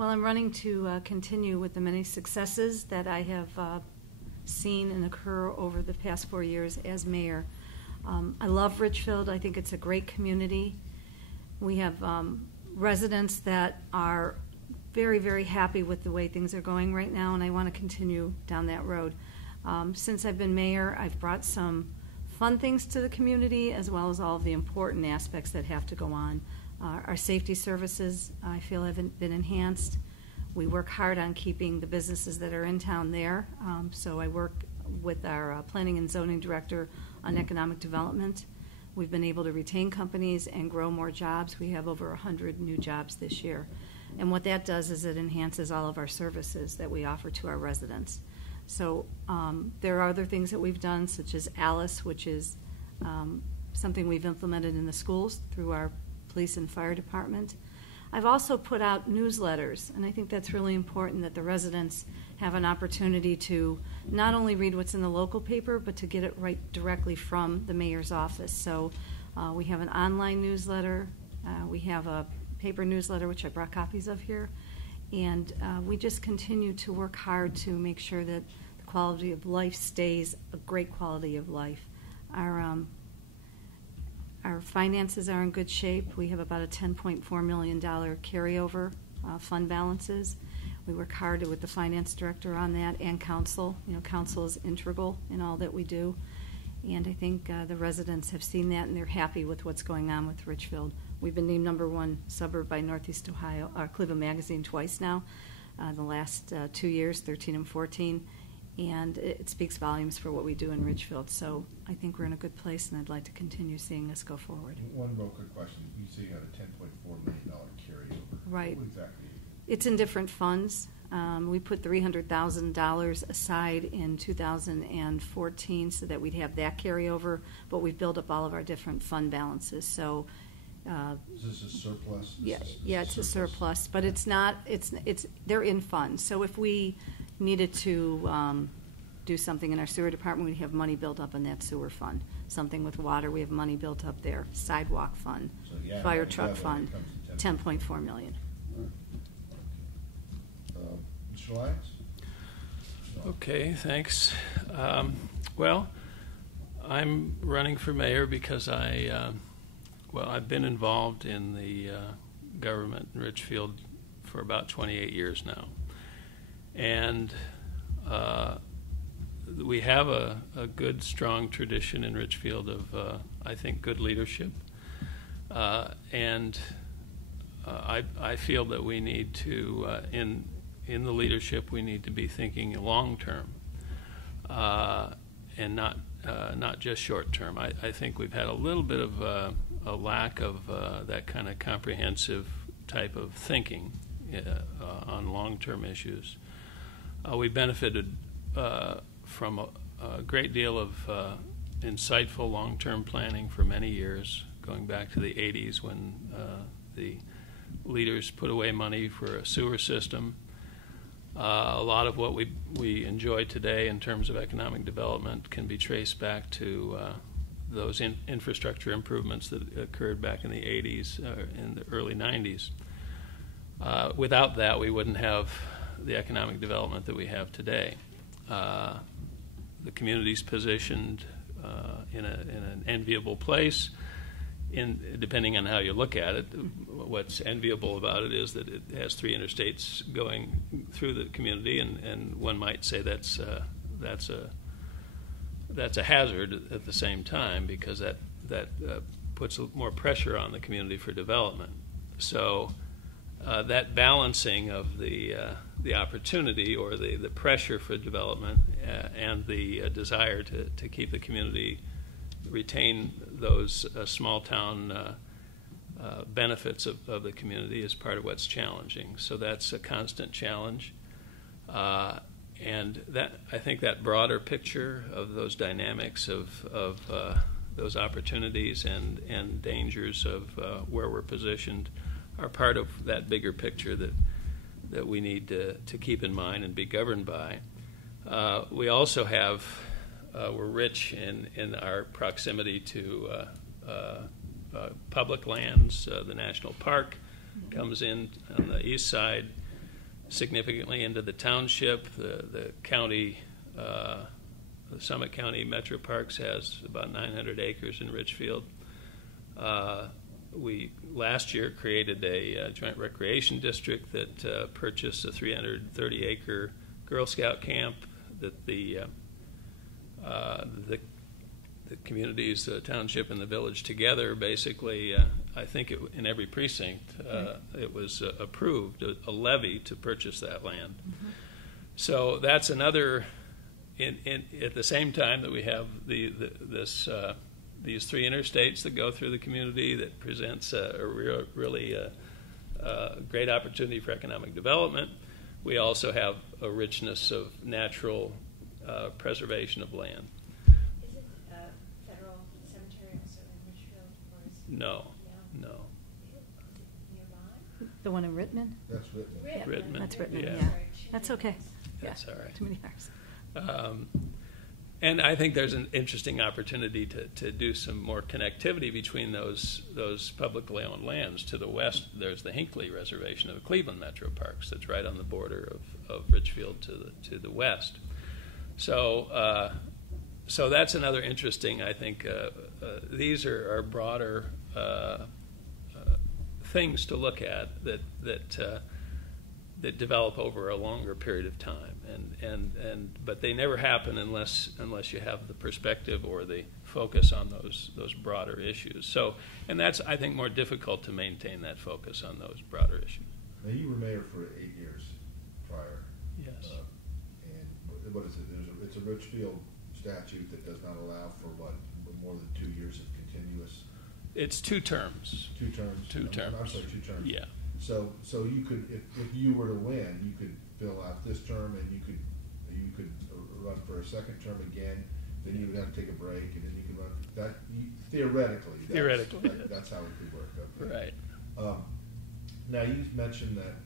Well, I'm running to continue with the many successes that I have seen and occur over the past 4 years as mayor. I love Richfield. I think it's a great community. We have residents that are very, very happy with the way things are going right now, and I want to continue down that road. Since I've been mayor, I've brought some fun things to the community as well as all of the important aspects that have to go on. Our safety services, I feel, have been enhanced. We work hard on keeping the businesses that are in town there. So I work with our planning and zoning director on economic development. We've been able to retain companies and grow more jobs. We have over 100 new jobs this year. And what that does is it enhances all of our services that we offer to our residents. So there are other things that we've done, such as Alice, which is something we've implemented in the schools through our police and fire department. I've also put out newsletters, and I think that's really important that the residents have an opportunity to not only read what's in the local paper, but to get it right directly from the mayor's office. So we have an online newsletter. We have a paper newsletter, which I brought copies of here. And we just continue to work hard to make sure that the quality of life stays a great quality of life. Our finances are in good shape. We have about a $10.4 million carryover fund balances. We work hard with the finance director on that and council. You know, council is integral in all that we do. And I think the residents have seen that, and they're happy with what's going on with Richfield. We've been named #1 suburb by Northeast Ohio, Cleveland Magazine twice now, the last 2 years, 13 and 14. And it speaks volumes for what we do in Richfield. So I think we're in a good place, and I'd like to continue seeing us go forward. One real quick question. You say you had a $10.4 million carryover. Right. What exactly? It's in different funds. We put $300,000 aside in 2014 so that we'd have that carryover, but we've built up all of our different fund balances. So is this a surplus? Yeah, it's a surplus, but it's not. It's they're in funds. So if we needed to do something in our sewer department, we have money built up in that sewer fund. Something with water, we have money built up there. Sidewalk fund, So, yeah, fire truck fund, $10.4 million. Mr. Lyons? Okay, thanks. Well, I'm running for mayor because I've been involved in the government in Richfield for about 28 years now. And we have a good, strong tradition in Richfield of, I think, good leadership. And I feel that we need to, in the leadership, we need to be thinking long-term and not just short-term. I think we've had a little bit of a lack of that kind of comprehensive type of thinking on long-term issues. We benefited from a great deal of insightful long-term planning for many years, going back to the 80s when the leaders put away money for a sewer system. A lot of what we enjoy today in terms of economic development can be traced back to those infrastructure improvements that occurred back in the 80s, in the early 90s. Without that, we wouldn't have the economic development that we have today. The community's positioned in an enviable place. Depending on how you look at it, what's enviable about it is that it has 3 interstates going through the community, and one might say that's a hazard at the same time, because that puts more pressure on the community for development. So that balancing of the opportunity or the pressure for development and the desire to keep the community retain those small town benefits of the community is part of what's challenging. So that's a constant challenge. And that, I think, that broader picture of those dynamics of those opportunities and dangers of where we're positioned are part of that bigger picture that we need to keep in mind and be governed by. We also have, we're rich in our proximity to public lands. The national park comes in on the east side. significantly into the township. The county, the Summit County Metro Parks has about 900 acres in Richfield. We last year created a joint recreation district that purchased a 330-acre Girl Scout camp that the communities, the township and the village together, basically, I think in every precinct, it was approved, a levy to purchase that land. Mm-hmm. So that's another, at the same time that we have these three interstates that go through the community that presents a really great opportunity for economic development, we also have a richness of natural preservation of land. Is it a federal cemetery also in Richfield? Or is No. Is it nearby? The one in Rittman? That's Whitman. Rittman. That's Rittman, Yeah. yeah. That's okay. That's Yeah, all right. too many hours. And I think there's an interesting opportunity to do some more connectivity between those publicly owned lands. To the west, there's the Hinckley Reservation of the Cleveland Metro Parks that's right on the border of Richfield to the west. So so that's another interesting, I think, these are broader things to look at that develop over a longer period of time, but they never happen unless you have the perspective or the focus on those broader issues. So, and that's, I think, more difficult to maintain that focus on those broader issues. Now, you were mayor for 8 years prior. Yes. And what is it? It's a Richfield statute that does not allow for more than 2 years of continuous. It's 2 terms. 2 terms. Two terms. I'm sorry, 2 terms. Yeah. So you could, if you were to win, you could fill out this term, and you could run for a second term again. Then you would have to take a break, and then you could run. That theoretically. That's how it could work. Okay. Right. Now you mentioned that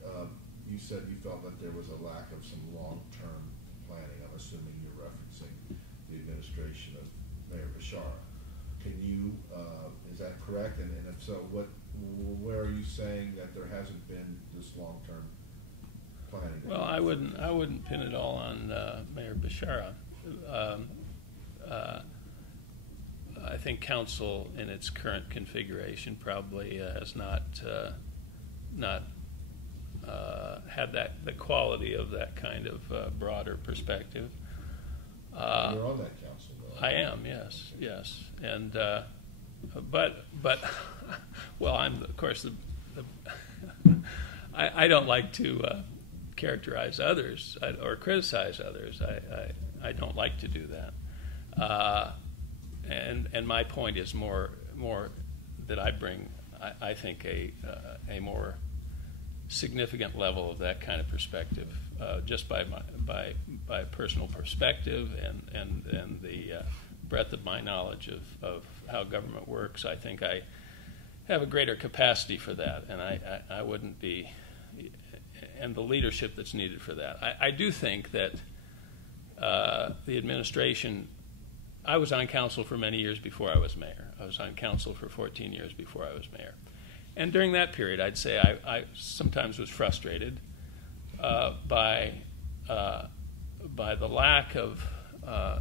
you said you felt that there was a lack of some long-term planning. I'm assuming you're referencing the administration of Mayor Beshara. Can you? Is that correct? And if so, where are you saying that there hasn't been this long-term planning? Well, I wouldn't pin it all on Mayor Beshara. I think council in its current configuration probably has not had the quality of that kind of broader perspective. You're on that council, though. I am, yes, and but well, I'm of course I don't like to characterize others or criticize others. I don't like to do that. And my point is more that I bring, I think, a more significant level of that kind of perspective, just by personal perspective and the breadth of my knowledge of how government works. I think I have a greater capacity for that, and I wouldn't be, and the leadership that's needed for that. I do think that the administration. I was on council for many years before I was mayor. I was on council for 14 years before I was mayor. And during that period, I'd say I sometimes was frustrated by the lack of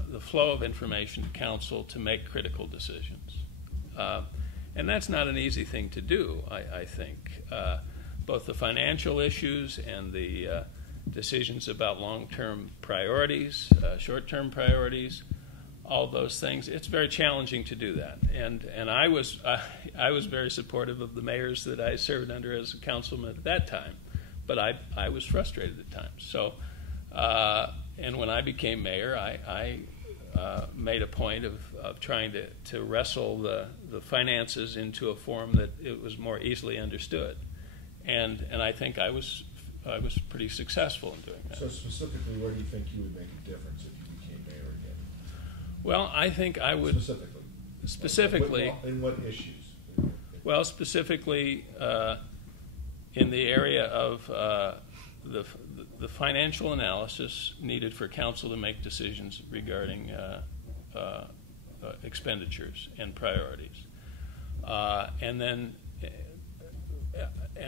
the flow of information to council to make critical decisions. And that's not an easy thing to do, I think. Both the financial issues and the decisions about long-term priorities, short-term priorities, all those things. It's very challenging to do that, and I was very supportive of the mayors that I served under as a councilman at that time, but I was frustrated at times. So, and when I became mayor, I made a point of trying to wrestle the finances into a form that it was more easily understood, and I think I was pretty successful in doing that. So specifically, where do you think you would make a difference if you became mayor again? Well, I think I would specifically. In what issues? Well, specifically in the area of the financial analysis needed for council to make decisions regarding expenditures and priorities, and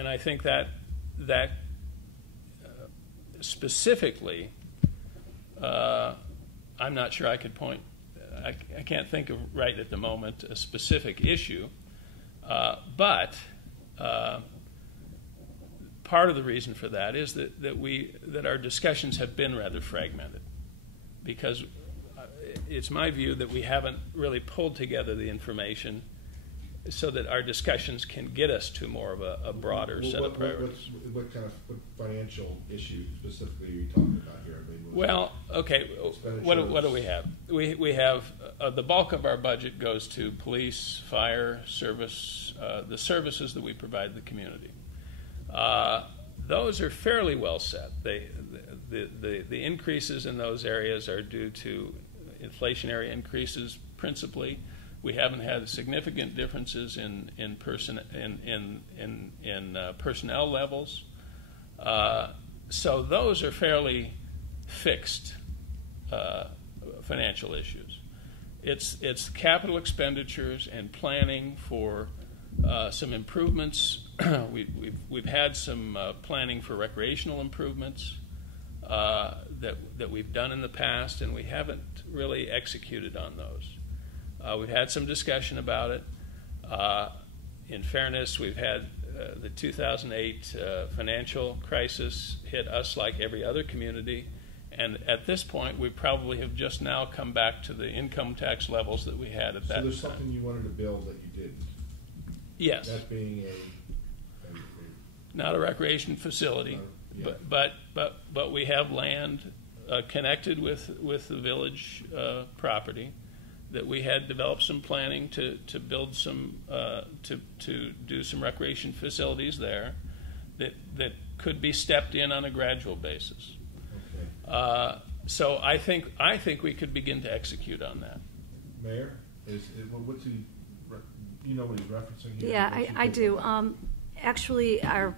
I think that specifically, I'm not sure I could point. I can't think of right at the moment a specific issue, but part of the reason for that is that our discussions have been rather fragmented, because it's my view that we haven't really pulled together the information so that our discussions can get us to more of a broader set of priorities. What kind of financial issue specifically are you talking about here? I mean, well, okay, what do we have? We have the bulk of our budget goes to police, fire, service, the services that we provide the community. Those are fairly well set. The increases in those areas are due to inflationary increases principally. We haven't had significant differences in personnel levels, so those are fairly fixed financial issues. It's capital expenditures and planning for some improvements. We've had some planning for recreational improvements that we've done in the past, and we haven't really executed on those. We've had some discussion about it. In fairness, we've had the 2008 financial crisis hit us like every other community, and at this point, we probably have just now come back to the income tax levels that we had at that time. So there's something you wanted to build that you didn't? Yes. That being not a recreation facility, yeah. but we have land connected with the village property that we had developed some planning to build some to do some recreation facilities there that could be stepped in on a gradual basis. Okay. So I think we could begin to execute on that. Mayor, what's he? You know what he's referencing here? Yeah, I do. Actually, our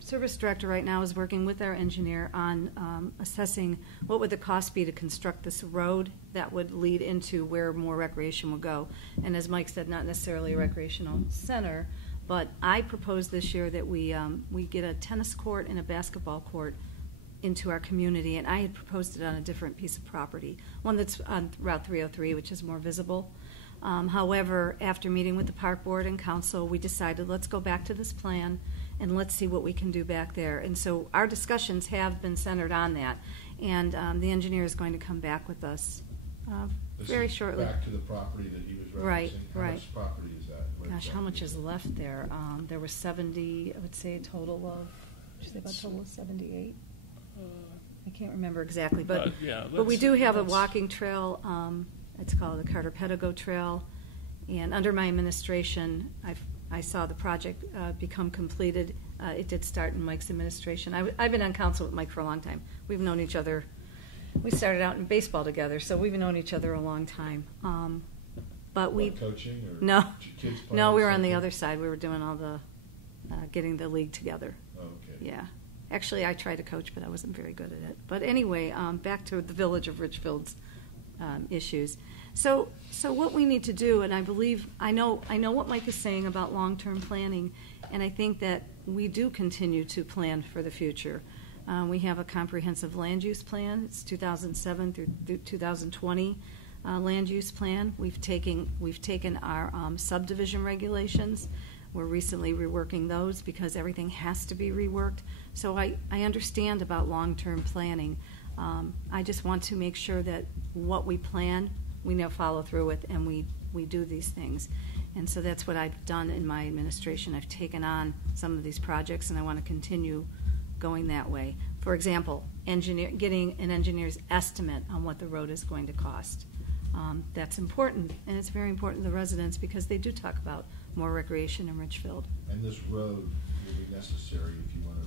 service director right now is working with our engineer on assessing what would the cost be to construct this road that would lead into where more recreation will go. And as Mike said, not necessarily a recreational center, but I proposed this year that we get a tennis court and a basketball court into our community, and I had proposed it on a different piece of property, one that's on Route 303, which is more visible. However, after meeting with the park board and council, we decided let's go back to this plan and let's see what we can do back there. And so our discussions have been centered on that, and the engineer is going to come back with us very shortly. Back to the property that he was referencing. Right. How much property is that? Gosh, how much is left there? There was 70. I would say a total of. Did you say about a total of 78? I can't remember exactly, but we do have a walking trail. It's called the Carter Pedigo Trail, and under my administration, I saw the project become completed. It did start in Mike's administration. I've been on council with Mike for a long time. We've known each other. We started out in baseball together, so we've known each other a long time. But coaching or no, kids no, we were on the other side. We were doing all the getting the league together. Oh, okay. Yeah. Actually, I tried to coach, but I wasn't very good at it. But anyway, back to the village of Richfield's issues. So what we need to do, and I know what Mike is saying about long-term planning, and I think that we do continue to plan for the future. We have a comprehensive land use plan. It's 2007 through 2020 land use plan. We've taken our subdivision regulations. We're recently reworking those because everything has to be reworked. So I understand about long-term planning. I just want to make sure that what we plan, we now follow through with, and we do these things. And so that's what I've done in my administration. I've taken on some of these projects, and I want to continue going that way. For example, getting an engineer's estimate on what the road is going to cost. That's important, and it's very important to the residents because they do talk about more recreation in Richfield. And this road will be necessary if you want to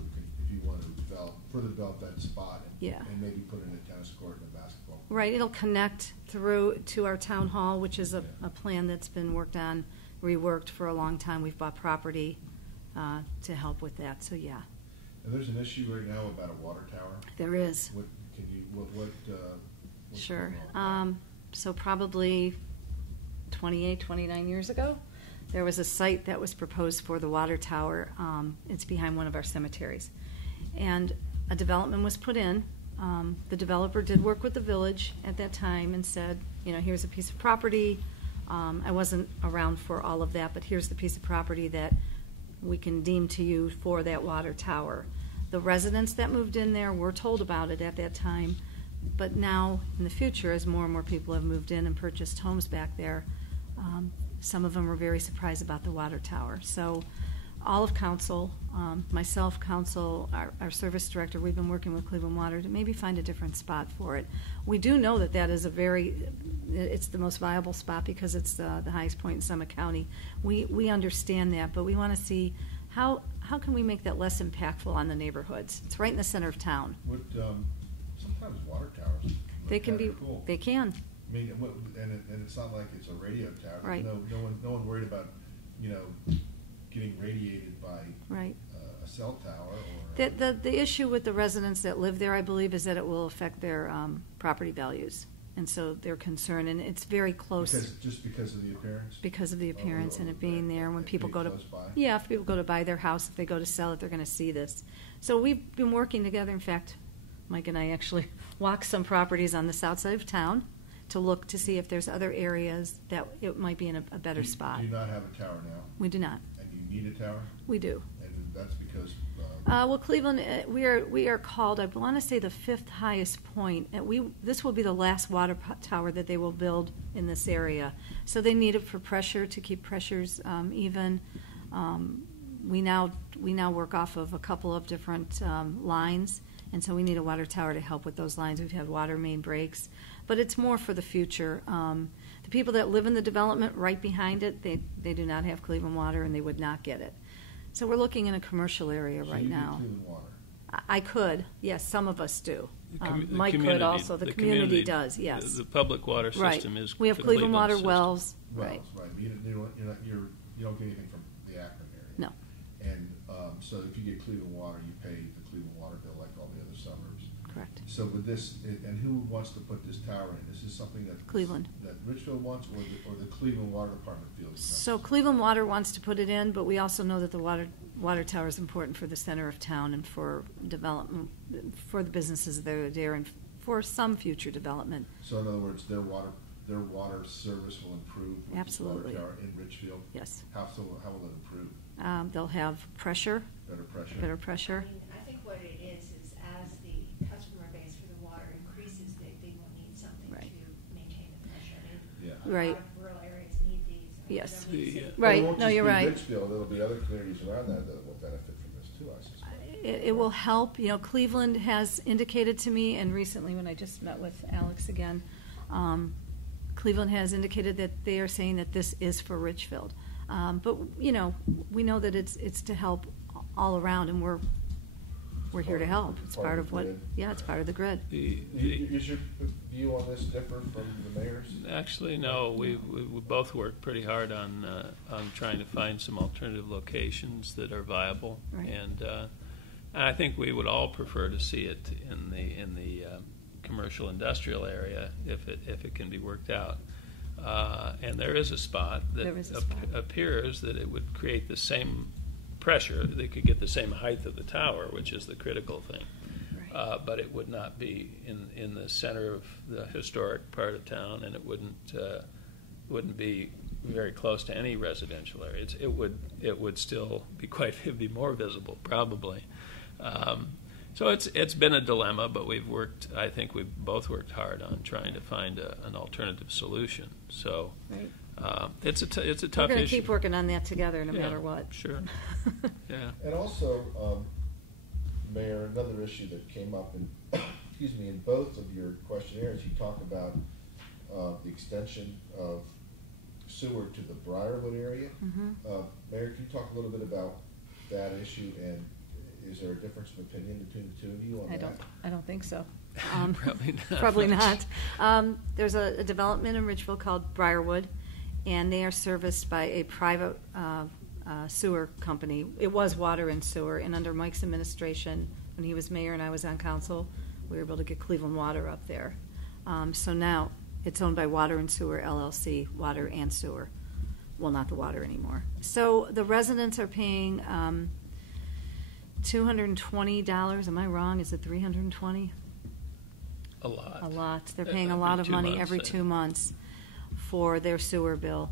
further develop that spot and maybe put in a tennis court and a basketball court. Right, it'll connect through to our town hall, which is a plan that's been worked on, reworked for a long time. We've bought property to help with that, so yeah. And there's an issue right now about a water tower? There is. Sure. So probably 28, 29 years ago, there was a site that was proposed for the water tower. It's behind one of our cemeteries. And a development was put in. The developer did work with the village at that time and said, here's a piece of property. I wasn't around for all of that, but here's the piece of property that we can deem to you for that water tower. The residents that moved in there were told about it at that time, but now in the future, as more and more people have moved in and purchased homes back there, some of them were very surprised about the water tower. So all of council, myself, council, our service director, we've been working with Cleveland Water to maybe find a different spot for it. We do know that that is it's the most viable spot because it's the highest point in Summit County. We understand that, but we want to see how can we make that less impactful on the neighborhoods. It's right in the center of town. Sometimes water towers look They can be, cool. they can. I mean, and it's not like it's a radio tower. Right. No one worried about, getting radiated by Right. A cell tower or. The issue with the residents that live there, I believe, is that it will affect their property values, and so they're concerned. And it's very close Because of the appearance. because of the appearance and it being there. When people go to close by? if people go to buy their house, if they go to sell it, they're going to see this. So we've been working together. In fact, Mike and I actually walked some properties on the south side of town to look to see if there's other areas that it might be in a better spot. Do you not have a tower now? We do not. And you need a tower? We do. And that's because. Well, Cleveland, we are called, I want to say, the 5th highest point. This will be the last water tower that they will build in this area. So they need it for pressure, to keep pressures even. We now work off of a couple of different lines, and so we need a water tower to help with those lines. We've had water main breaks, but it's more for the future. The people that live in the development right behind it, they do not have Cleveland Water, and they would not get it. So we're looking in a commercial area right now. So you do Cleveland Water? I could, yes, some of us do. The Mike could community- also. The community does, yes. The public water system Right. is We have the Cleveland Water system. wells. Wells, Right. right. But you don't get anything from the Akron area. No. And so if you get Cleveland Water, you pay the Cleveland Water bill like all the other suburbs. Correct. So with this, and who wants to put this tower in? Is this something that Cleveland. that Richfield wants, or the Cleveland Water Department feels? So Cleveland Water wants to put it in, but we also know that the water tower is important for the center of town and for development, for the businesses that are there, and for some future development. So in other words, their water service will improve with Absolutely. this water tower in Richfield. Yes. How will it improve? They'll have pressure, Better pressure. better pressure. I think what it is as the customer base for the water increases, they will need something Right. to maintain the pressure. I mean, Yeah. a Right. lot of rural areas need these. Yes. The, Well, Right. it won't No, just you're be right. Richfield, there'll be other communities around that will benefit from this too, I suspect. It will help. Cleveland has indicated to me, and recently when I just met with Alex again, Cleveland has indicated that they are saying that this is for Richfield. But we know that it's to help all around, and we're here to help. It's part of what, it's part of the grid. Is your view on this differ from the mayor's? Actually, no. We both worked pretty hard on trying to find some alternative locations that are viable, Right. and I think we would all prefer to see it in the commercial industrial area if it can be worked out. And there is a spot that There is a spot. appears that it would create the same pressure. They could get the same height of the tower, which is the critical thing. Right. But it would not be in the center of the historic part of town, and it wouldn't be very close to any residential areas. It would still be it'd be more visible probably. So it's been a dilemma, but I think we've both worked hard on trying to find an alternative solution. So Right. it's a tough We're going to issue. keep working on that together, no Yeah, matter what. Sure. Yeah. And also, Mayor, another issue that came up in both of your questionnaires, you talk about the extension of sewer to the Briarwood area. Mhm. Mayor, can you talk a little bit about that issue, and is there a difference of opinion between the two of you on that? I don't think so. Probably not. Probably not. There's a development in Richfield called Briarwood, and they are serviced by a private sewer company. It was water and sewer, and under Mike's administration, when he was mayor and I was on council, we were able to get Cleveland Water up there. So now it's owned by Water and Sewer LLC, water and sewer. Well, not the water anymore. So the residents are paying $220. Am I wrong? Is it $320? A lot. A lot. They're paying a Every lot of 2 money months, every 2 months for their sewer bill.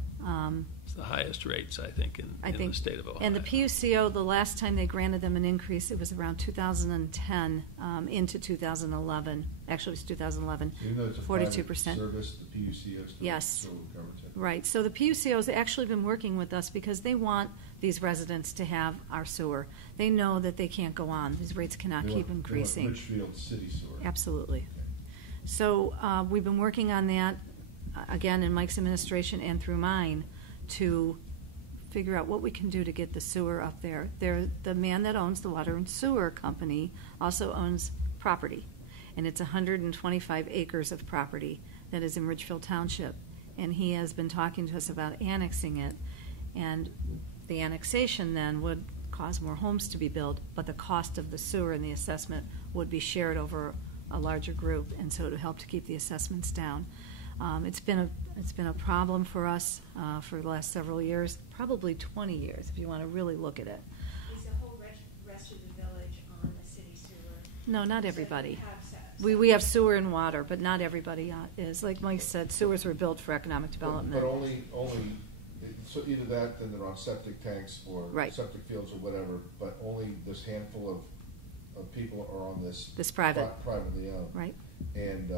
It's the highest rates, I think, in the state of Ohio. And the PUCO, the last time they granted them an increase, it was around 2010 into 2011. Actually, it was 2011. Even though it's a 42%. private service, the PUCO still Yes. covers it. Right. So the PUCO has actually been working with us because they want these residents to have our sewer. They know that they can't go on. These rates cannot They keep want increasing. Richfield City Sewer. Absolutely. Okay. So we've been working on that, again, in Mike's administration and through mine, to figure out what we can do to get the sewer up there. The man that owns the water and sewer company also owns property, and it's 125 acres of property that is in Richfield Township, and he has been talking to us about annexing it, and the annexation then would cause more homes to be built, but the cost of the sewer and the assessment would be shared over a larger group, and so it would help to keep the assessments down. It's been a problem for us for the last several years, probably 20 years, if you want to really look at it. Is the whole rest of the village on the city sewer? No, not So everybody. you have We have sewer and water, but not everybody is. Like Mike said, sewers were built for economic development. But only, so either that, then they're on septic tanks or Right. septic fields or whatever, but only this handful of people are on this. This private. Privately owned. Right. And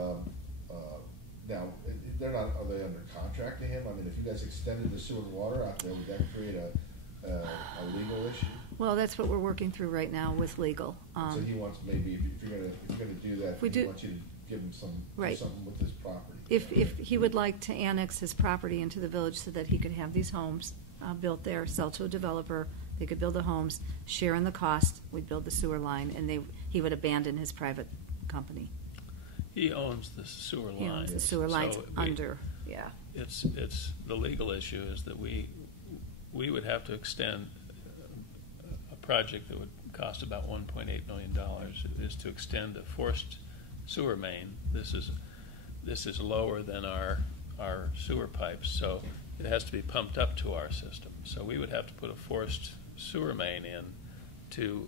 now, they're not, are they under contract to him? I mean, if you guys extended the sewer and water out there, would that create a legal issue? Well, that's what we're working through right now with legal. So he wants maybe, if you're gonna do that, we he do- wants you to give him Right. something with his property. If he would like to annex his property into the village so that he could have these homes built there, sell to a developer, they could build the homes, share in the cost, we'd build the sewer line, and he would abandon his private company. He owns the sewer lines. He owns the sewer lines so under, yeah. It's the legal issue is that we would have to extend a project that would cost about $1.8 million is to extend a forced sewer main. This is lower than our sewer pipes, so it has to be pumped up to our system. So we would have to put a forced sewer main in to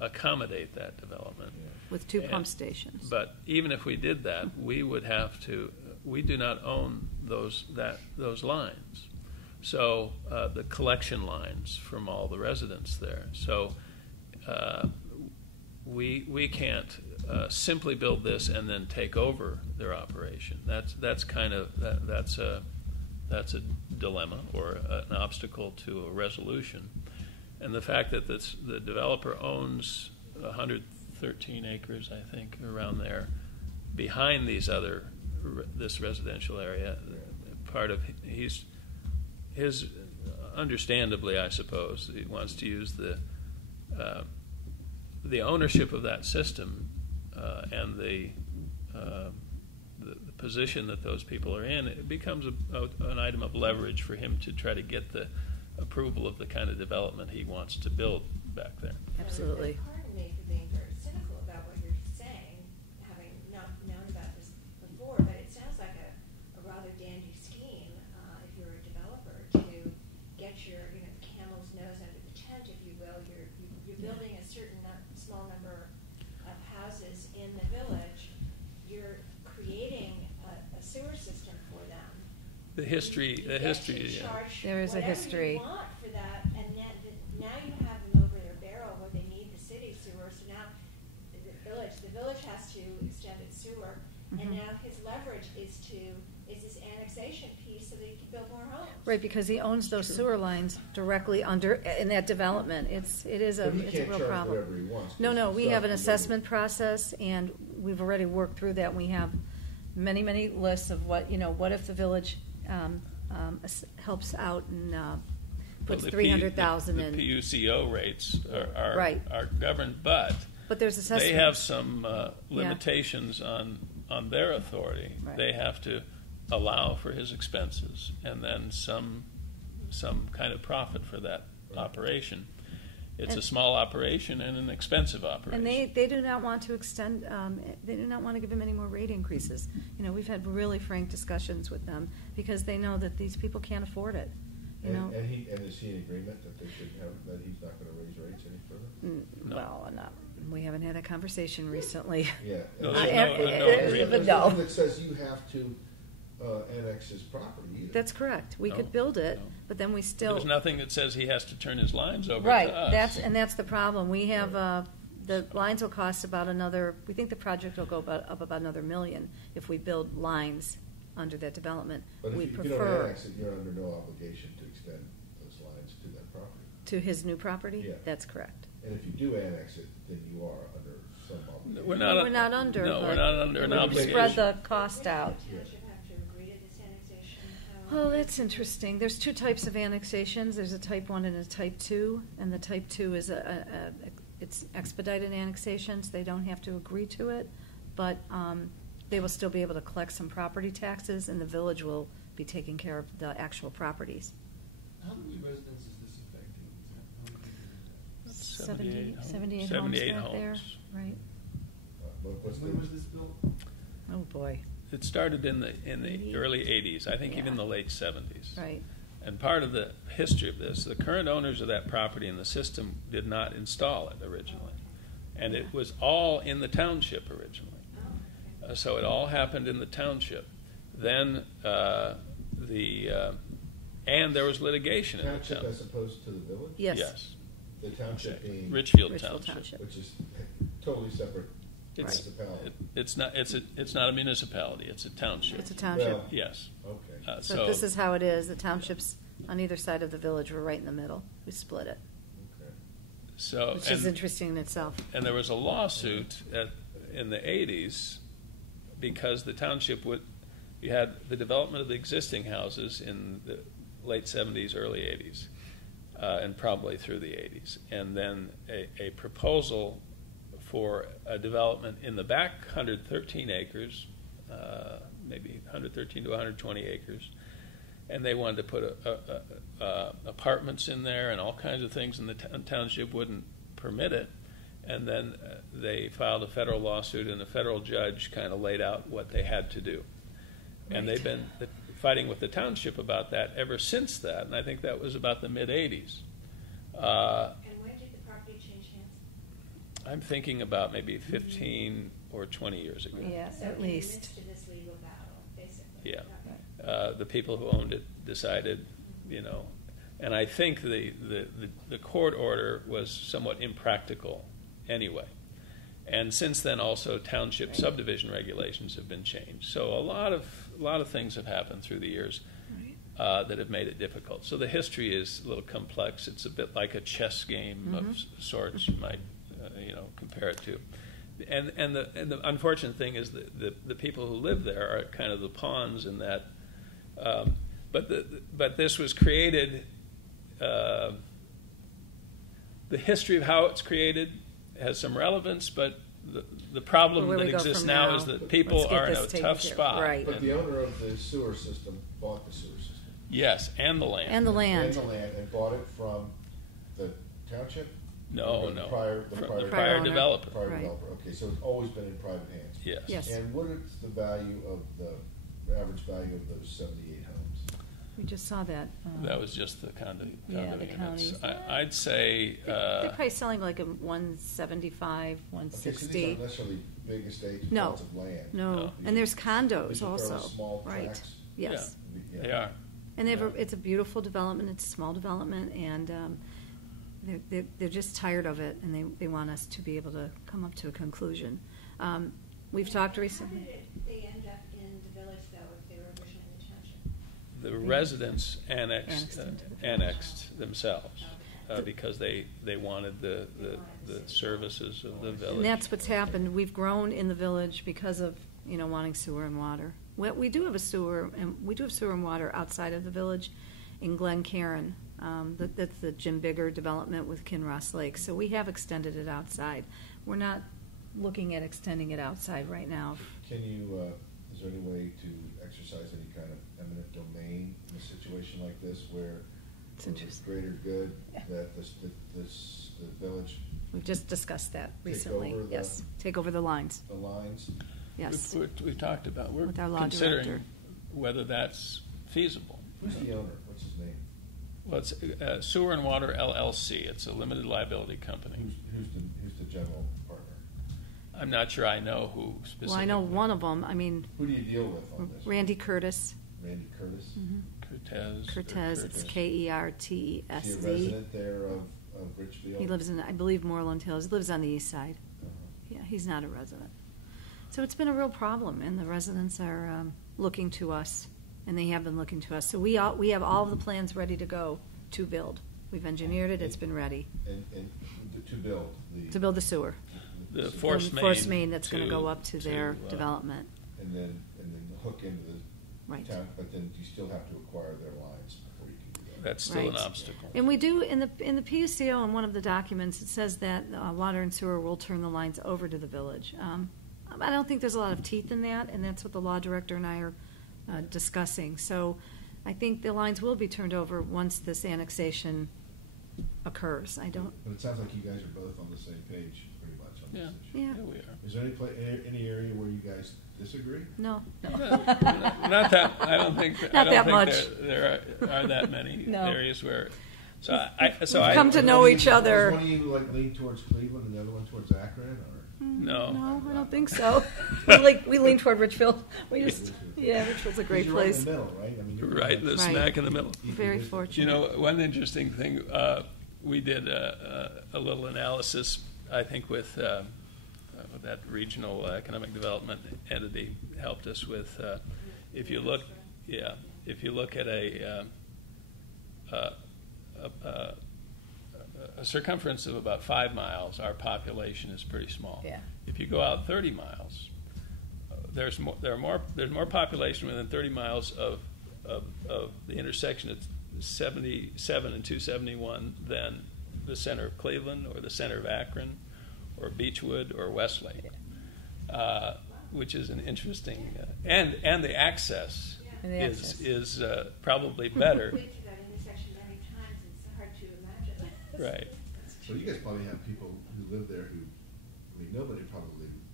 accommose that development. Yeah. With two pump stations. But even if we did that, we would have to. We do not own those lines, so the collection lines from all the residents there. So we can't simply build this and then take over their operation. That's a dilemma or an obstacle to a resolution. And the fact that the developer owns 113 acres, I think, around there, behind this residential area, part of his understandably, I suppose, he wants to use the ownership of that system and the position that those people are in. It becomes an item of leverage for him to try to get the approval of the kind of development he wants to build back there. Absolutely. Pardon me for being very cynical about what you're saying, having not known about this before, but it sounds like a rather dandy scheme if you're a developer to get your camel's nose under the tent, if you will. You're building a certain small number of houses in the village. You're creating a sewer system for them. The history. Yeah. There is a history. You want for that, and now you have them over their barrel where they need the city sewer. So now the village has to extend its sewer, and now his leverage is this annexation piece so that he can build more homes. Right, because he owns those sewer lines directly in that development. It is a But he can't real charge problem. whatever he wants. No, we have an It's assessment process, and we've already worked through that. We have many lists of what if the village helps out and puts Well, $300,000 in. The PUCO rates are Right. governed, but there's assessment. they have some limitations on their authority. Right. They have to allow for his expenses and then some kind of profit for that operation. It's a small operation and an expensive operation. And they do not want to extend. They do not want to give him any more rate increases. We've had really frank discussions with them because they know that these people can't afford it. And is he in agreement that they should have that he's not going to raise rates any further? No, Well, we haven't had a conversation recently. Yeah. No, And there's there's but no. nothing that says you have to annex his property either. That's correct. We No, could build it, no. but then we still. There's nothing that says he has to turn his lines over Right, to us. that's the problem. We have, the lines will cost about we think the project will go up about another $1 million if we build lines under that development. But We if you don't prefer annex it, you're under no obligation to extend those lines to that property. to his new property? Yeah. That's correct. And if you do annex it, then you are under some obligation. We're not, We're not under, No, but we're not under an we obligation. spread the cost out. Would the township have to agree to this annexation? How- Oh, that's interesting. There's two types of annexations. There's a type 1 and a type 2, and the type 2 is it's expedited annexations. They don't have to agree to it, but they will still be able to collect some property taxes, and the village will be taking care of the actual properties. How many residents is this affecting? How many people is that? 78 78 homes back there, homes. right? What's When was this built? Oh, boy, It started in the 80s? early 80s, I think Yeah. even the late 70s. right. And part of the history of this, the current owners of that property and the system did not install it originally. And it was all in the township originally. Oh, okay. So it all happened in the township. Then and there was litigation in the Township town. as opposed to the village? Yes. The township Exactly. being, Richfield Richfield Township. Township. which is totally separate It's, municipality. it's not a municipality. It's a township. It's a township. Well, Yes. Okay. So this is how it is. The townships on either side of the village were right in the middle. We split it, Okay. So which is interesting in itself. And there was a lawsuit in the 80s because the township you had the development of the existing houses in the late 70s, early 80s, and probably through the 80s. And then a proposal for a development in the back 113 acres, maybe 113 to 120 acres, and they wanted to put apartments in there and all kinds of things, and the township wouldn't permit it. And then they filed a federal lawsuit, and the federal judge kind of laid out what they had to do. And they've been fighting with the township about that ever since that, and I think that was about the mid-'80s. And when did the property change hands? I'm thinking about maybe 15 or 20 years ago. Yeah, So at in the least. midst of this legal battle, basically. Yeah. Okay. The people who owned it decided, and I think the court order was somewhat impractical anyway. And since then, also township subdivision regulations have been changed. So a lot of things have happened through the years that have made it difficult. So the history is a little complex. It's a bit like a chess game of sorts. You might compare it to. And the unfortunate thing is the people who live there are kind of the pawns in that. But this was created. The history of how it's created has some relevance, but the problem Where that we go exists from now now, is that people let's get are in this a taken tough care of. spot. Right. But the owner of the sewer system bought the sewer system. Yes, and the land. And the And land. the land, and bought it from the township? No, Or no. The prior From the prior prior owner. developer. prior Right. developer. Okay, so it's always been in private hands. Yes. Yes. And what is the value of the average value of those 78 homes? We just saw that. That was just the condo Yeah, the units. counties. I'd say They're probably selling like a 175, Okay, so 160. these aren't necessarily big estates, No. lots of land. No, No. and there's These condos are also. fairly small Right. tracts. Yes. Yeah. they are. And Yeah. it's a beautiful development. It's a small development, and they're just tired of it, and they want us to be able to come up to a conclusion. We've talked recently. How did they end up in the village, though, if they were originally in the township? The residents annexed into the village. annexed themselves because they wanted the services of the village. And that's what's happened. We've grown in the village because of wanting sewer and water. We do have sewer and water outside of the village in Glen Cairn. That's the Jim Bigger development with Kinross Lake. So we have extended it outside. We're not looking at extending it outside right now. Can you, is there any way to exercise any kind of eminent domain in a situation like this where It's for the interesting. greater good Yeah. that the village We've just discussed that Take recently. over the- Yes, take over the lines. aligns? Yes. We've talked about. We're With our law considering director. whether that's feasible. Who's the owner? What's his name? Well, it's Sewer and Water LLC. It's a limited liability company. Who's the general partner? I'm not sure I know who specifically. Well, I know one of them. I mean, Who do you deal with on this? Randy Curtis. Randy Curtis? Cortez. It's Is Kertesz. he a resident there of Richfield? He lives in, I believe, Moreland Hills. He lives on the east side. Uh-huh. Yeah, he's not a resident. So it's been a real problem, and the residents are looking to us, and they have been looking to us. So we have all of the plans ready to go to build. We've engineered it. It's been ready. And to build the sewer. The force main that's going to go up to their development. And then hook into the Right. town, but then you still have to acquire their lines before you can do that. That's still an Right. obstacle. And we do, in the PUCO, in one of the documents, it says that water and sewer will turn the lines over to the village. I don't think there's a lot of teeth in that, and that's what the law director and I are discussing. So I think the lines will be turned over once this annexation occurs. I don't. But it sounds like you guys are both on the same page, pretty much, on this issue. Yeah. Yeah, we are. Is there any area where you guys disagree? No. Not that. I don't think. Not I don't that think much. There are that many No. areas where. We've come to know each other. Does one of you lean towards Cleveland and the other one towards Akron, or? No. No, I don't think so. we lean toward Richfield. Richfield's a great You're place. right in the middle, right? I mean, you're Right, the Right. smack in the middle. Very fortunate. You know, one interesting thing, we did a little analysis, I think, with that regional economic development entity helped us with. If you look at a circumference of about 5 miles, our population is pretty small. Yeah. If you go out 30 miles, there's more population within 30 miles of the intersection at 77 and 271 than the center of Cleveland or the center of Akron or Beechwood or Westlake, which is an interesting and the access is probably better. I've been to that intersection many times. It's hard to imagine. Right. So you guys probably have people who live there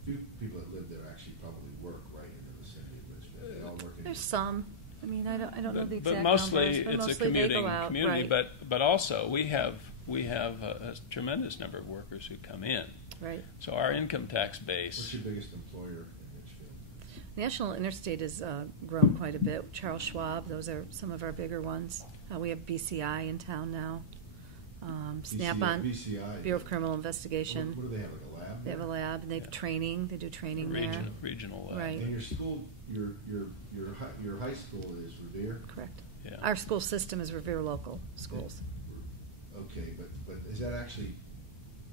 few people that live there actually probably work right in the vicinity of Richfield. They all work in. There's some. I mean, I don't know the exact But mostly numbers, but it's mostly a commuting they go out, community. right. But also we have a tremendous number of workers who come in. Right. So our income tax base. What's your biggest employer in Richfield? National Interstate has grown quite a bit. Charles Schwab, those are some of our bigger ones. We have BCI in town now. Snap-on, BCI. Bureau of Criminal Investigation. What do they have, like a lab? They have a lab, and they have training. They do training there. Regional. Right. And your school, your high school is Revere? Correct. Yeah. Our school system is Revere local schools. Okay, but is that actually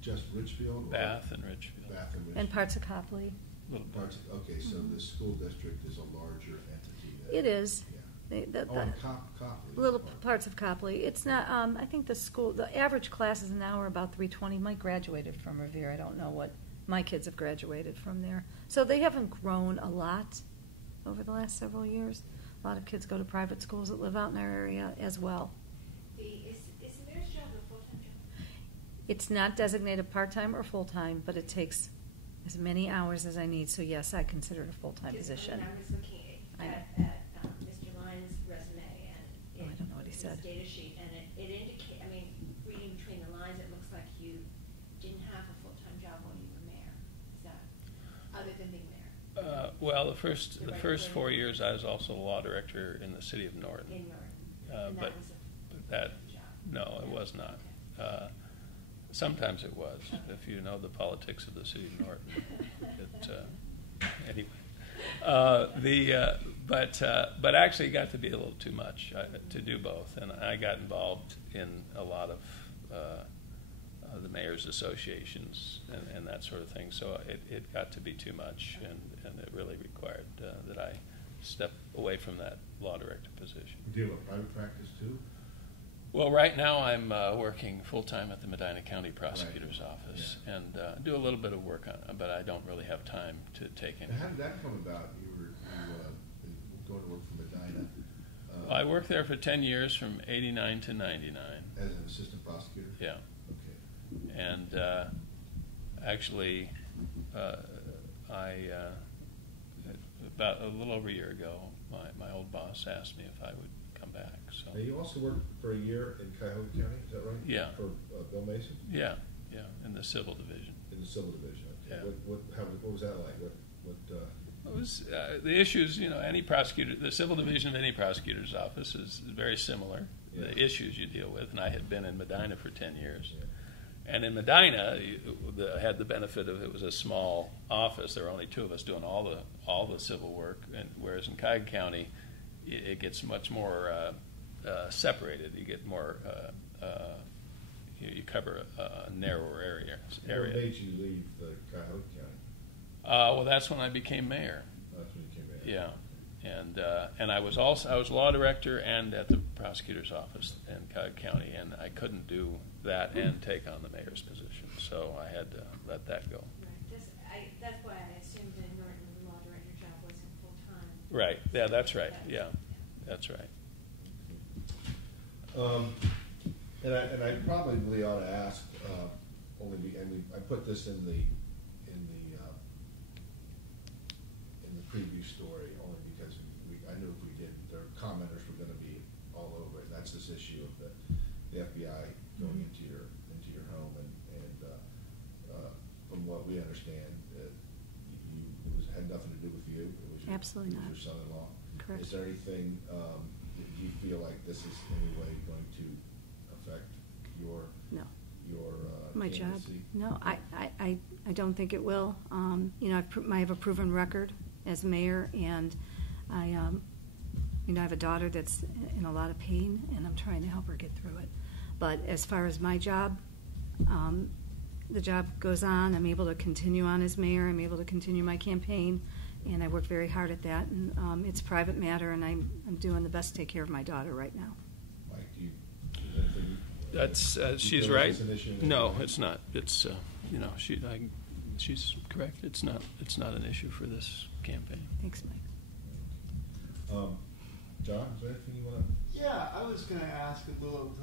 just Richfield? or Bath and Richfield. Bath and Richfield. And parts of Copley. Little Parts, okay, so the school district is a larger entity. It is. Yeah. And Copley. little parts of Copley. It's not. I think the average classes now are about 320. Mike graduated from Revere. I don't know what my kids have graduated from there. So they haven't grown a lot over the last several years. A lot of kids go to private schools that live out in our area as well. Is the mayor's job a full-time job? It's not designated part-time or full-time, but it takes as many hours as I need. So yes, I consider it a full-time position. I was looking I know. at Mr. Lyons' resume and I don't know what he said. his data sheet, and it indicates. I mean, reading between the lines, it looks like you didn't have a full-time job when you were mayor. Is that other than being mayor? Well, the first 4 years, I was also law director in the city of Norton. In Norton. And But that was a that job. no, it was not. Okay. Sometimes it was, if you know the politics of the city of Norton. Anyway, but actually it got to be a little too much to do both, and I got involved in a lot of the mayor's associations and that sort of thing. So it got to be too much, and it really required that I step away from that law director position. Do you have a private practice too? Well, right now I'm working full-time at the Medina County Prosecutor's Office and do a little bit of work on it, but I don't really have time to take any. And how did that come about? You were going to work for Medina. Well, I worked there for 10 years from 89 to 99. As an assistant prosecutor? Yeah. Okay. And actually, about a little over a year ago, my old boss asked me if I would come back. So Now, you also worked for a year in Cuyahoga County, is that right? Yeah. For Bill Mason? yeah, in the civil division. In the civil division, okay. Yeah. What was that like? It was the issues. Any prosecutor, the civil division of any prosecutor's office is very similar. Yeah. The issues you deal with, and I had been in Medina for 10 years. Yeah. And in Medina, I had the benefit of it was a small office. There were only two of us doing all the civil work, and whereas in Cuyahoga County, it gets much more separated. You get more. You cover a narrower area. What made you leave the Cuyahoga County? Well, that's when I became mayor. That's when you came in. Yeah, and I was law director and at the prosecutor's office in Cuyahoga County, and I couldn't do that and take on the mayor's position, so I had to let that go. Right. That's why I assumed in Norton the law director job wasn't full time. Right. Yeah, that's right. Yeah, that's right. And I probably ought to ask I put this in the preview story only because I knew if we did, their commenters were going to be all over it. And that's this issue of the FBI going into your home and from what we understand, it had nothing to do with you. It was Absolutely not. Your son-in-law. Correct. Is there anything? Do you feel like this is in any way going to affect your my job? candidacy? No, I don't think it will. I have a proven record as mayor, and I have a daughter that's in a lot of pain, and I'm trying to help her get through it. But as far as my job, the job goes on. I'm able to continue on as mayor. I'm able to continue my campaign, and I work very hard at that. And it's a private matter, and I'm doing the best to take care of my daughter right now. Mike, is there anything That's she's feel right. it's an issue? No, it's not. It's she's correct. It's not an issue for this campaign. Thanks, Mike. John, is there anything you want to? Yeah, I was going to ask to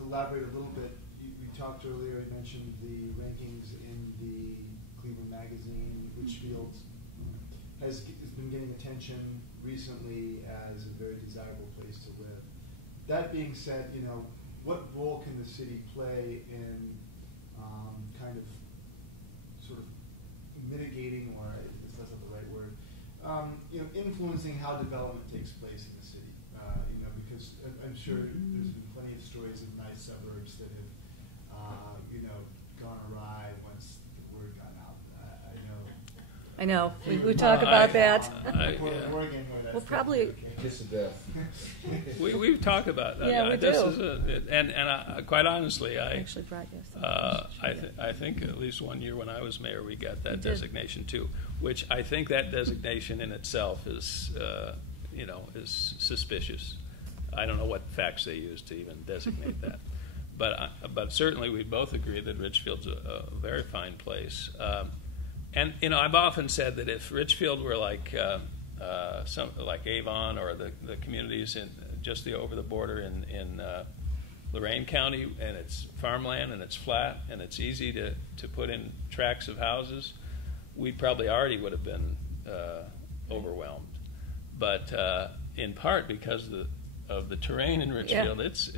elaborate a little bit. We talked earlier, you mentioned the rankings in the Cleveland magazine. Richfield has been getting attention recently as a very desirable place to live. That being said, what role can the city play in kind of sort of mitigating, or that's not the right word, influencing how development takes place in the city? Because I'm sure there's been plenty of stories of nice suburbs that have, gone awry once the word got out. I know. We talk about that. We'll probably. Kiss of death. We've talked about that. Yeah, we this do. Is and quite honestly, I actually brought you. I think at least one year when I was mayor, we got that designation too, which I think that designation in itself is is suspicious. I don't know what facts they use to even designate that, but certainly we both agree that Richfield's a very fine place. And I've often said that if Richfield were like like Avon or the communities in just over the border in Lorain County, and it's farmland and it's flat and it's easy to put in tracts of houses, we probably already would have been overwhelmed. But in part because of the terrain in Richfield, it's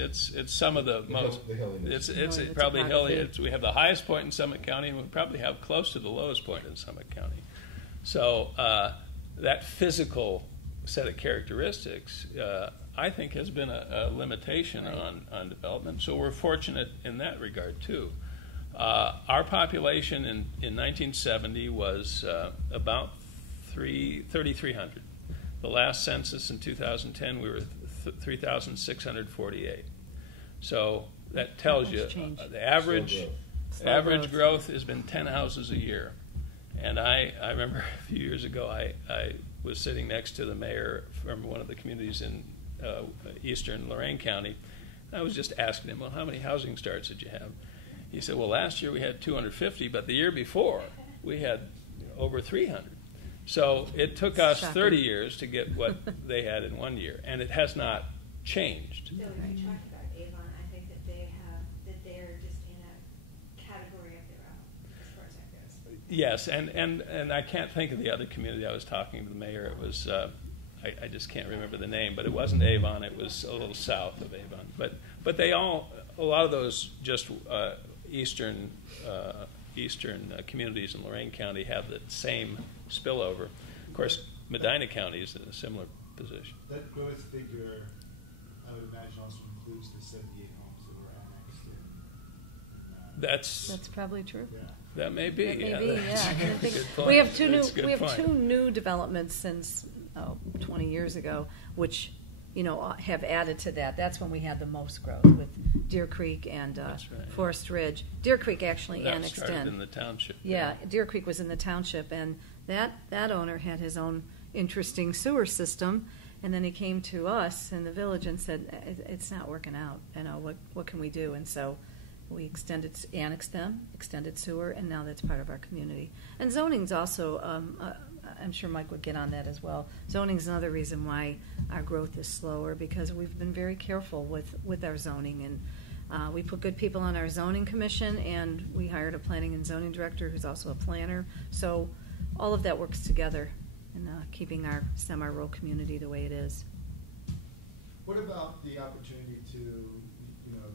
some of the most. It's probably hilly. We have the highest point in Summit County, and we probably have close to the lowest point in Summit County. So that physical set of characteristics, I think, has been a limitation on development. So we're fortunate in that regard too. Our population in 1970 was about 3,300. The last census in 2010, we were 3,648. So that tells you the average growth has been 10 houses a year. And I remember a few years ago, I was sitting next to the mayor from one of the communities in eastern Lorain County. I was just asking him, well, how many housing starts did you have? He said, well, last year we had 250, but the year before we had over 300. So it took us 30 years to get what they had in 1 year, and it has not changed. So if you talked about Avon, I think that they're just in a category of their own as far as that goes. Yes, and I can't think of the other community. I was talking to the mayor. It was I just can't remember the name, but it wasn't Avon. It was a little south of Avon. But they all, a lot of those just eastern communities in Lorain County have the same spillover. Of course, Medina County is in a similar position. That growth figure, I would imagine, also includes the 78 homes that were annexed in That's probably true. yeah. That may be. That may Yeah, be, that's yeah. a good point. We have two That's a good we have point. two new developments since 20 years ago, which have added to that. That's when we had the most growth with Deer Creek and That's right, yeah. Forest Ridge. Deer Creek actually That annexed started in. in the township. Yeah, Deer Creek was in the township, and that owner had his own interesting sewer system, and then he came to us in the village and said, "It's not working out. What can we do?" And so we annexed them, extended sewer, and now that's part of our community. And zoning's also, I'm sure Mike would get on that as well. Zoning's another reason why our growth is slower, because we've been very careful with our zoning, and we put good people on our zoning commission, and we hired a planning and zoning director who's also a planner. So all of that works together in keeping our semi-rural community the way it is. What about the opportunity to,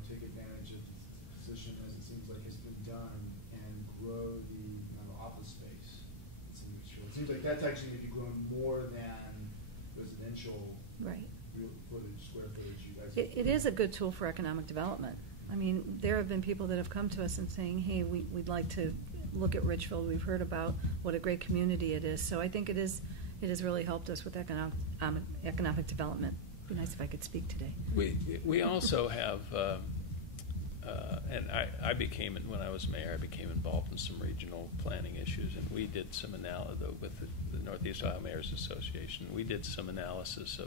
take advantage of the position, as it seems like has been done, and grow the amount of office space that's in Richfield? It seems like that's actually maybe grown more than residential Right. square footage you guys. It is a good tool for economic development. I mean, there have been people that have come to us and saying, "Hey, we'd like to look at Richfield. We've heard about what a great community it is." So I think it has really helped us with economic development. It'd be nice if I could speak today. We also have, and I became, when I was mayor, I became involved in some regional planning issues, and we did some analysis with the Northeast Ohio Mayors Association. We did some analysis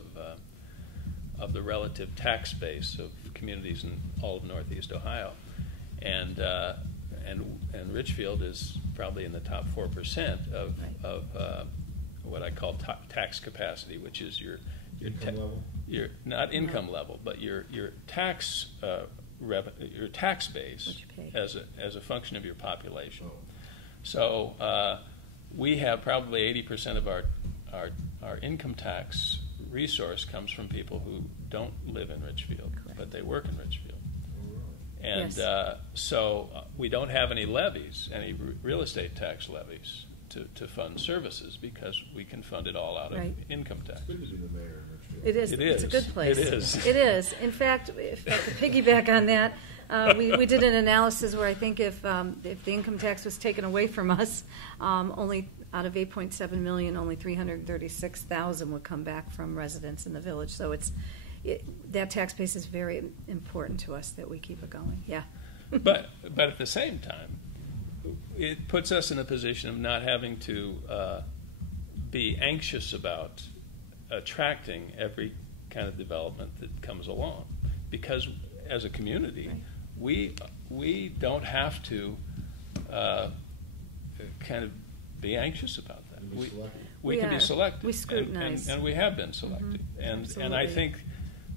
of the relative tax base of communities in all of Northeast Ohio, and Richfield is probably in the top 4% of what I call tax capacity, which is your Income level? Your not income level, but your tax your tax base What you pay. as a function of your population. Oh. So we have probably 80% of our income tax resource comes from people who don't live in Richfield, Correct. but they work in Richfield. Oh, really? And Yes. so we don't have any levies, any real estate tax levies to fund services, because we can fund it all out of Right. income tax. It's good to be the mayor in Richfield. It is. It It's a is. good place. It is. It is. In fact, if I could piggyback on that, we did an analysis where I think if the income tax was taken away from us, only out of 8.7 million, only 336,000 would come back from residents in the village. So that tax base is very important to us that we keep it going. Yeah. But at the same time, it puts us in a position of not having to be anxious about attracting every kind of development that comes along, because as a community, Right. we don't have to kind of be anxious about that. And be selective. We We can are. be selective. We scrutinize. and we have been selective. And I Absolutely. think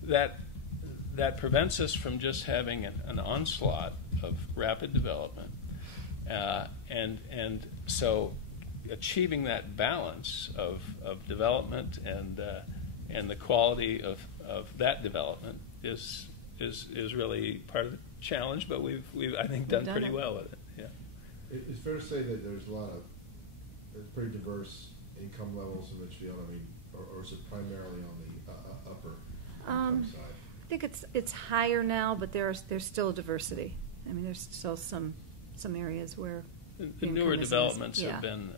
that prevents us from just having an onslaught of rapid development. And so achieving that balance of development and the quality of that development is really part of the challenge, but we've I think done done pretty it. well with it. Yeah. It's fair to say that there's a lot of pretty diverse income levels in Richfield. I mean, or is it primarily on the upper income side? I think it's higher now, but there's still diversity. I mean, there's still some areas where The income newer isn't as- developments yeah. have been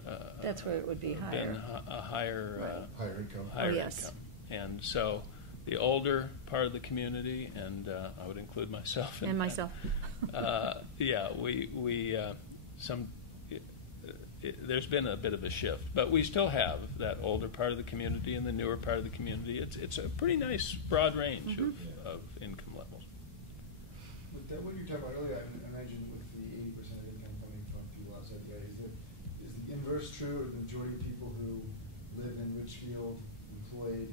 That's where it would be been higher. a higher Right. Higher income. higher yes. income, and so the older part of the community, and I would include myself in And that. myself. Yeah, we there's been a bit of a shift, but we still have that older part of the community and the newer part of the community. It's a pretty nice broad range of income levels. With that, what you were talking about earlier, I imagine with the 80% of income coming from people outside the area, is the inverse true, or the majority of people who live in Richfield employed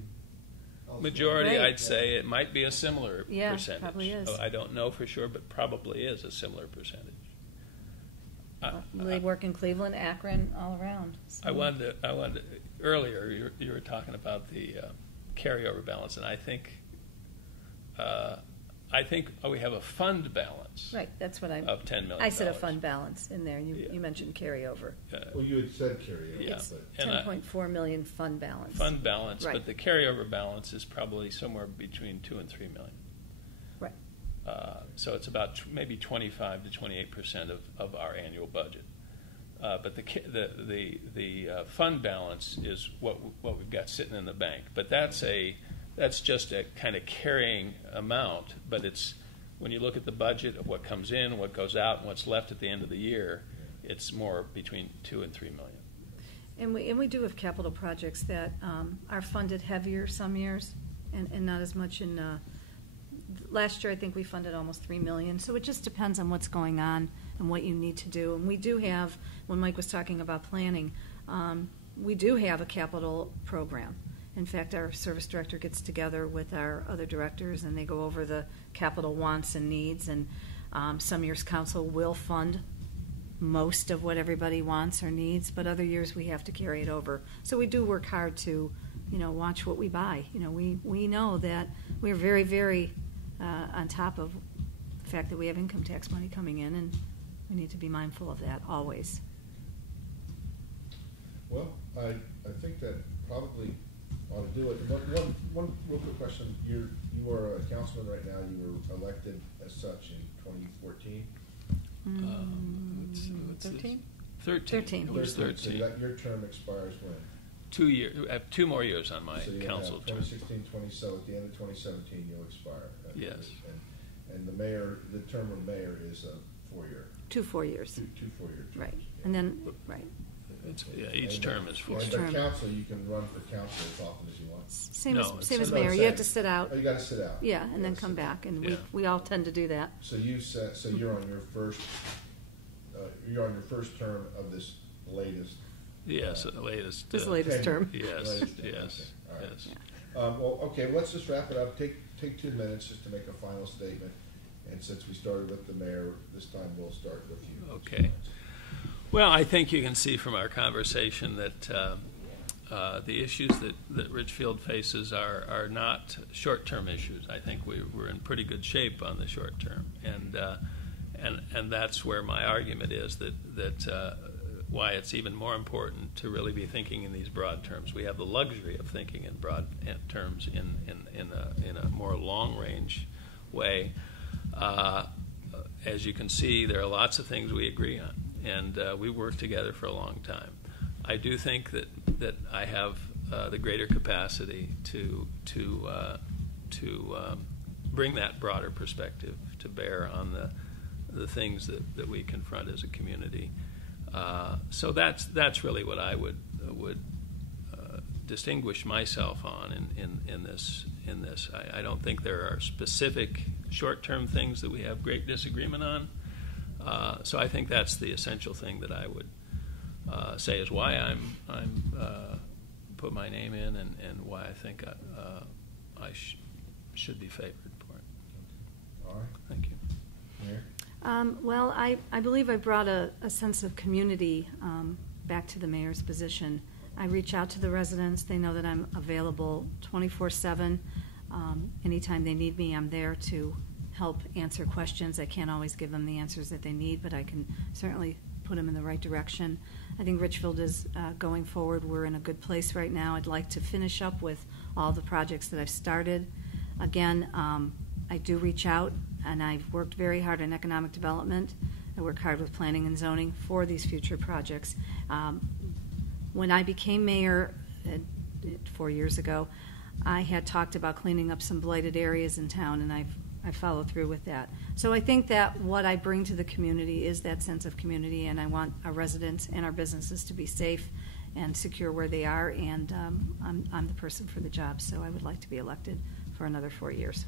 elsewhere? Majority, Right. I'd say it might be a similar Yeah, percentage. probably is. I don't know for sure, but probably is a similar percentage. They work in Cleveland, Akron, all around. So. I wanted earlier you were talking about the carryover balance, and I think we have a fund balance. Right, that's what of $10 million. I said a fund balance in there, and you mentioned carryover. Well, you had said carryover. Yeah. It's But 10.4 million fund balance. Fund balance, Right. but the carryover balance is probably somewhere between 2 and 3 million. Right. So it's about maybe 25 to 28% of our annual budget. But the fund balance is what we've got sitting in the bank. But that's just a kind of carrying amount. But it's when you look at the budget of what comes in, what goes out, and what's left at the end of the year, it's more between 2 and 3 million. And we do have capital projects that are funded heavier some years, and not as much in. Last year, I think we funded almost $3 million. So it just depends on what's going on and what you need to do. And we do have, when Mike was talking about planning, we do have a capital program. In fact, our service director gets together with our other directors, and they go over the capital wants and needs. And some years, council will fund most of what everybody wants or needs, but other years we have to carry it over. So we do work hard to, watch what we buy. We know that we're very, very on top of the fact that we have income tax money coming in, and we need to be mindful of that always. Well, I think that probably ought to do it. One real quick question. You are a councilman right now. You were elected as such in 2014. 13? 13. It was 13. So your term expires when? 2 years. I have 2 more years on my so council term. 2016, 2017. At the end of 2017, you'll expire. Yes. And the term of mayor is a 4-year. 2 4-years. Two 4-year terms. Right. Yeah. And then, right. Each term is 4 And years. by council, you can run for council as often as you want. Same No, as same as no, mayor. same. You have to sit out. Oh, you got to sit out. Yeah, and then Yes. come back, and Yeah. we all tend to do that. So you're on your first. You're on your first term of this latest. Yes, the latest. This latest term. Yes, Latest term, yes, okay. All right. yes. Well, okay. Let's just wrap it up. Take 2 minutes just to make a final statement. And since we started with the mayor, this time we'll start with you. Okay. Well, I think you can see from our conversation that the issues that Richfield faces are not short-term issues. I think we're in pretty good shape on the short term, and that's where my argument is that why it's even more important to really be thinking in these broad terms. We have the luxury of thinking in broad terms in a more long-range way. As you can see, there are lots of things we agree on, and we worked together for a long time. I do think that I have the greater capacity to bring that broader perspective to bear on the things that we confront as a community. So that's really what I would distinguish myself on in this. I don't think there are specific short-term things that we have great disagreement on. So I think that's the essential thing that I would say is why I'm put my name in and why I think I should be favored for it. All right. Thank you. Mayor? Well, I believe I brought a sense of community back to the mayor's position. I reach out to the residents. They know that I'm available 24/7. Anytime they need me, I'm there to help answer questions. I can't always give them the answers that they need, but I can certainly put them in the right direction. I think Richfield is going forward. We're in a good place right now. I'd like to finish up with all the projects that I've started. Again, I do reach out, and I've worked very hard on economic development. I work hard with planning and zoning for these future projects. When I became mayor 4 years ago, I had talked about cleaning up some blighted areas in town, and I followed through with that. So I think that what I bring to the community is that sense of community, and I want our residents and our businesses to be safe and secure where they are, and I'm the person for the job, so I would like to be elected for another 4 years.